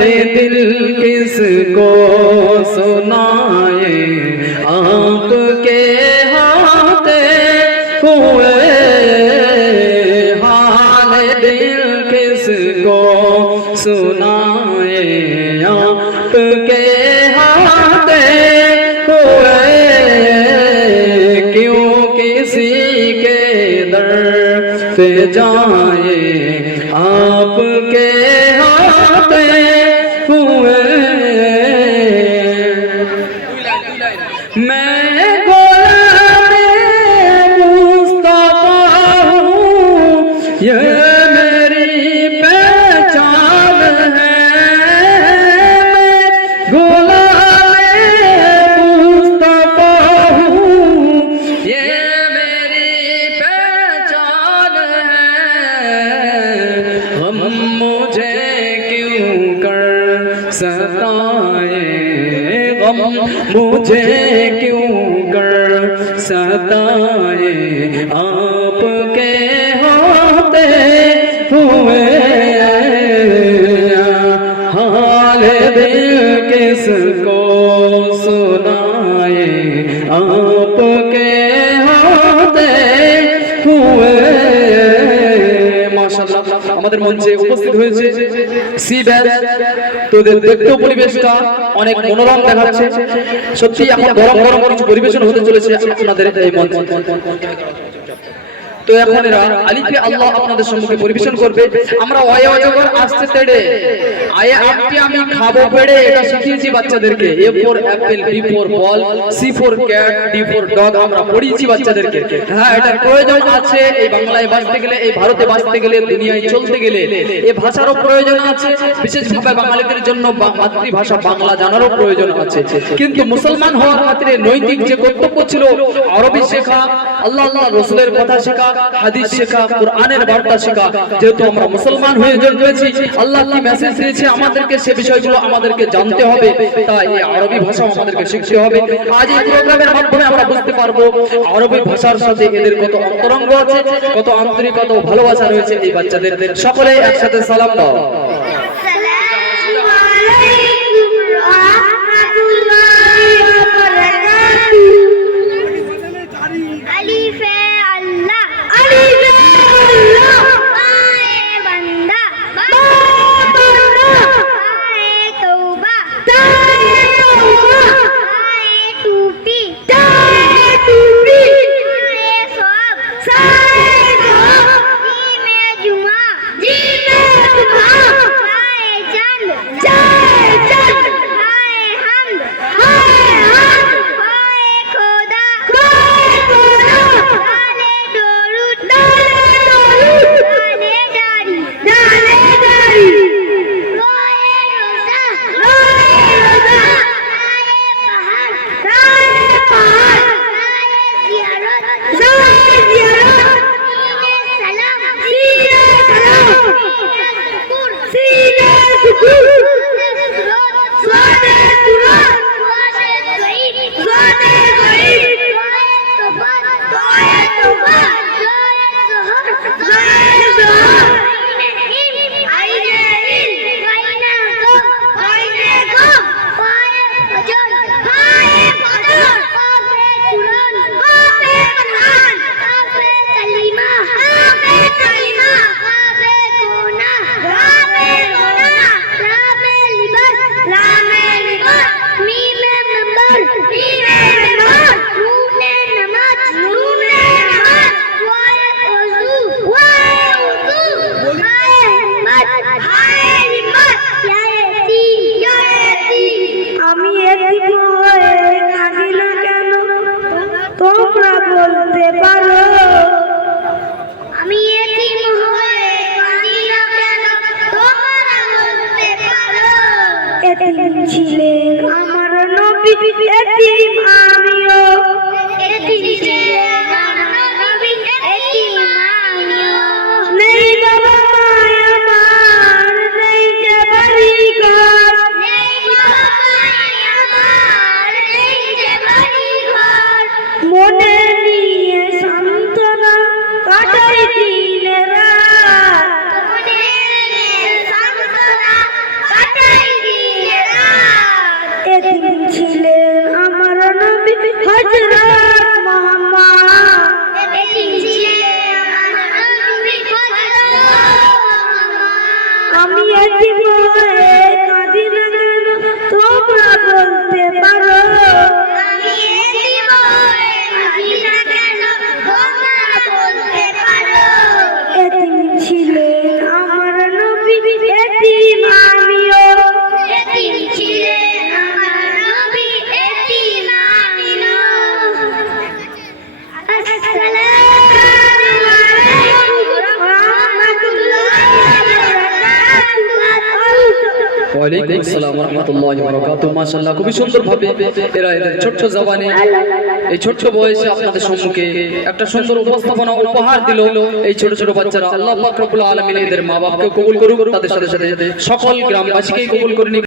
दिल किसको सुनाए, आपके हाथे हुए हाल दिल किसको सुनाए, आपके हाथे हुए क्यों किसी के दर पे जाए, आपके हाथे हुए। मैं गुलाम मुस्तफा हूँ, ये मेरी पहचान है। मैं गुलाम मुस्तफा हूँ, ये मेरी पहचान है। हम मुझे क्यों कर सताए, गम मुझे क्यों कर सताए, आपके होते हुए हाल दिल किसको सुनाए, आपके होते हुए। माशाআল্লাহ আমাদের মঞ্চে উপস্থিত হয়েছে সি ব্যাচ, তোদের দেখতেও পরিবেশটা অনেক মনোরম দেখাচ্ছে। সত্যি এখন গরম গরম কিছু পরিবেশন হতে চলেছে আপনাদের এই মঞ্চে। তো এখন এরা আলিফে আল্লাহ আপনাদের সম্মুখে পরিবেশন করবে। আমরা অয়ে অজগর আসতে তেড়ে আয়ে আপনি আমি খাবো পেড়ে এটা শিখিয়েছি বাচ্চাদেরকে। A for apple, B for ball, C for cat, D for dog আমরা পড়িয়েছি বাচ্চাদেরকে। হ্যাঁ, এটা প্রয়োজন আছে এই বাংলায় বাঁচতে গেলে, এই ভারতে বাঁচতে গেলে, দুনিয়ায় চলতে গেলে এই ভাষারও প্রয়োজন আছে। বিশেষভাবে বাঙালিদের জন্য মাতৃভাষা বাংলা জানারও প্রয়োজন আছে। কিন্তু মুসলমান হওয়ার ক্ষেত্রে নৈতিক যে কর্তব্য ছিল আরবি শেখা, আল্লাহ আল্লাহ রাসূলের কথা শেখা, হাদিস শেখা, কোরআনের বার্তা শেখা। যেহেতু আমরা মুসলমান হয়ে জন্মেছি, আল্লাহ কি মেসেজ দিয়েছে আমাদেরকে সে বিষয়গুলো আমাদেরকে জানতে হবে। তাই এই আরবি ভাষা আমাদেরকে শিখতে হবে। আজ এই প্রোগ্রামের মাধ্যমে আমরা বুঝতে পারবো আরবি ভাষার সাথে এদের কত অন্তরঙ্গ আছে, কত আন্তরিকতা ও ভালোবাসা রয়েছে এই বাচ্চাদের। সকলে একসাথে সালাম দাও। ছিলেন আমার নবী, এতিম আমিও, এতিম ছিলেন আমার নবী, এতিম আমিও। নেই বাবা মায় আমার, নেই যে বাড়ি ঘর, নেই বাবা মায় আমার, নেই যে বাড়ি ঘর। মনে নিয়ে সান্ত্বনা কাটাই দিনের রাত, মনে নিয়ে সান্ত্বনা কাটাই ওয়ালাইকুম আসসালাম ওয়া রাহমাতুল্লাহি ওয়া বারাকাতুহু। মাশাআল্লাহ, খুবই সুন্দরভাবে এরা এদের ছোট্ট জবানে এই ছোট্ট বয়সে আপনাদের সম্মুখে একটা সুন্দর উপস্থাপনা উপহার দিল এই ছোট ছোট বাচ্চারা। আল্লাহ পাক রব্বুল আলামিন এদের মা বাবাকে কবুল করুক, তাদের সাথে সাথে সকল গ্রামবাসীকে কবুল করে নিক।